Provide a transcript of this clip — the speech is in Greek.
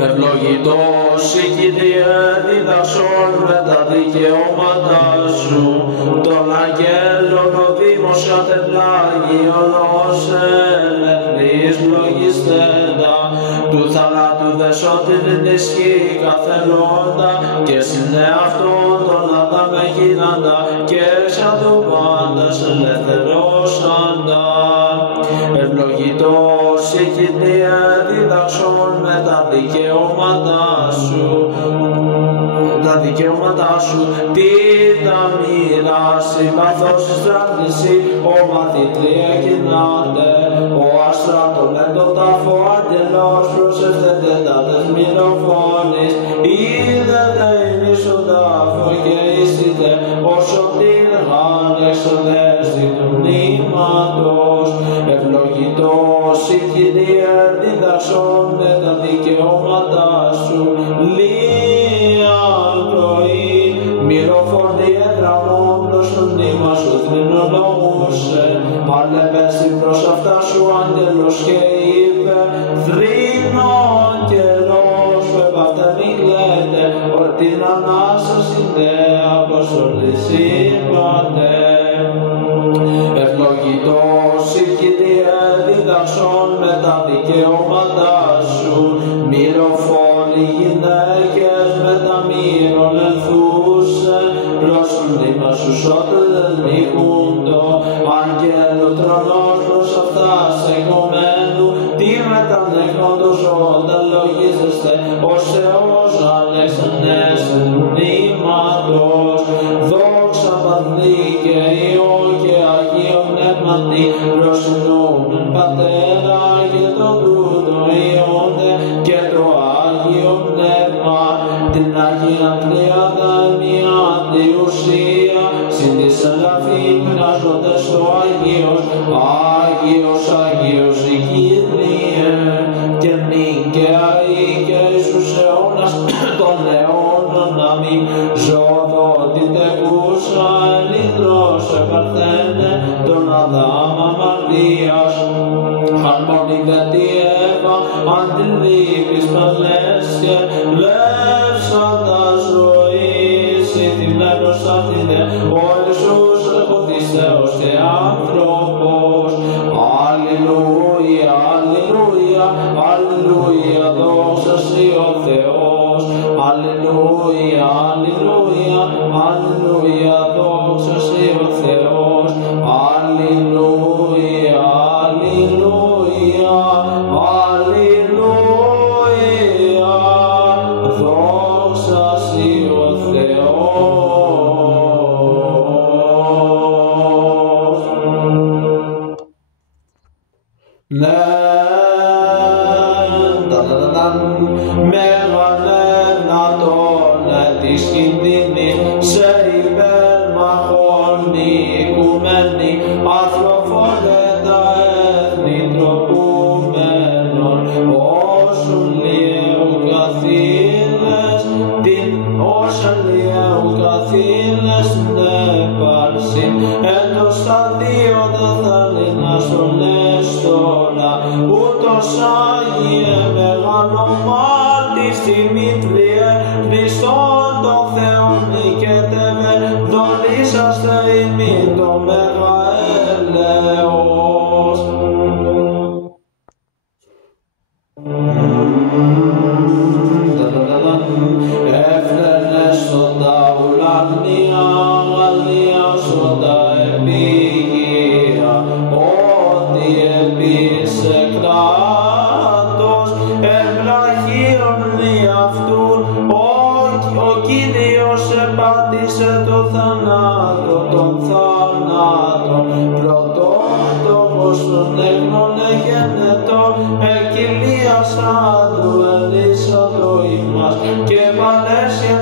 Ευλογητός η Κύριε διδαξών με τα δικαιώματά σου, των αγγέλων ο Δήμος κατευλάγιον ως ελεχνής λογιστέντα, του θανάτου δεσότη την ισχύ καθενόντα και συνεαυτόν τον Αδάμ γίναντα και έξα του πάντας ελευθερώσαντα. Ευλογητός η Κύριε διδαξών με τα δικαιώματά σου, τι τα μοιράσει καθώς εισπράγνηση ο μαθητρία κοινάται, ο αστράτων εν το τάφο αγγελός προσευθένται τα μυροφώνης, είδε δεν ίσον τάφο και ίσιτε όσο την χάνεξοδες του μνήματος. Ευλογητός η Κύριε διδαξών με τα δικαιώματά σου, λίαν πρωί μυροφωνή εδραμών προς το νήμα σου θρηνολογούσε, αλεύεσαι προς αυτά σου άγγελος και είπε, θρήνων καιρός με παυτανή κλαίτε, ότι την Ανάσταση δε αποστολής είπατε. Ευλογητός η Κύριε διδαξών με τα δικαιώματά σου, μυροφώνοι γυναίκες με τα μύρων ενθούσε, προς το νήμα σου σώτες μοιχούντο, αγγέλου τρονός προς αυτά σεγωμένου, τι μετανέχοντος όταν λογίζεστε, ως Θεός αλέξανες του μνήματος. Δόξα Πατρί και Υιό και Αγίο Πνεύματι, προσυνούμεν Πατέρα και το τούτο Υιόντε και το Άγιο Πνεύμα, την Αγία Τριάδα μία αντιουσία, συν της ελαφήν μοιράζονται στο Αγίος, Άγιος, Αγίος η Κύριε, και νυν και αεί και εις τους αιώνας των αιώνων αμήν. Ζωοδότητε κούσα ελήθρος επαρθένε τον Αδάμ αμαρτίας, αρμονίδε τη Εύα αντιλήπης παλέσχε, λεύσαντα ζωής ηθιμένος αυτήνε, ο Ιησούς λεχωθείς Θεός και άνθρωπος. Αλληλούια, αλληλούια, αλληλούια, δόξα σοι ο Θεός. Αλληλούια, αλληλούια, αλληλούια, δόξα σοι ο Θεός. Αλληλούια, αλληλούια, αλληλούια, δόξα σοι ο Θεός. Ναι, της κινδύνης σε υπερμαχών οικουμένη, άνθρωποτε τα έθνη τροπούμενων, όσων λιέου καθήλες, όσων λιέου καθήλες την έπαρση, εν το σταδίο τα θαλήνας των έστωνα, ούτως Άγιε μεγαλομάτης Δημήτριε, Χριστόν τον Θεόν νικέτευε, δωρήσαστε ημίν το Μέγα έλεος. Έφτενες στον τα ουρανία, αλλιάσοντα επίγεια, ότι επίσε κράτος, ευλαγίων αυτούν, ο Κύριος επάντησε το θανάτο, τον θάνατο, πρωτότοκος των έγνων εγένετο, εκκυλίασαν του ελίσσατο ημάς και παλέσχε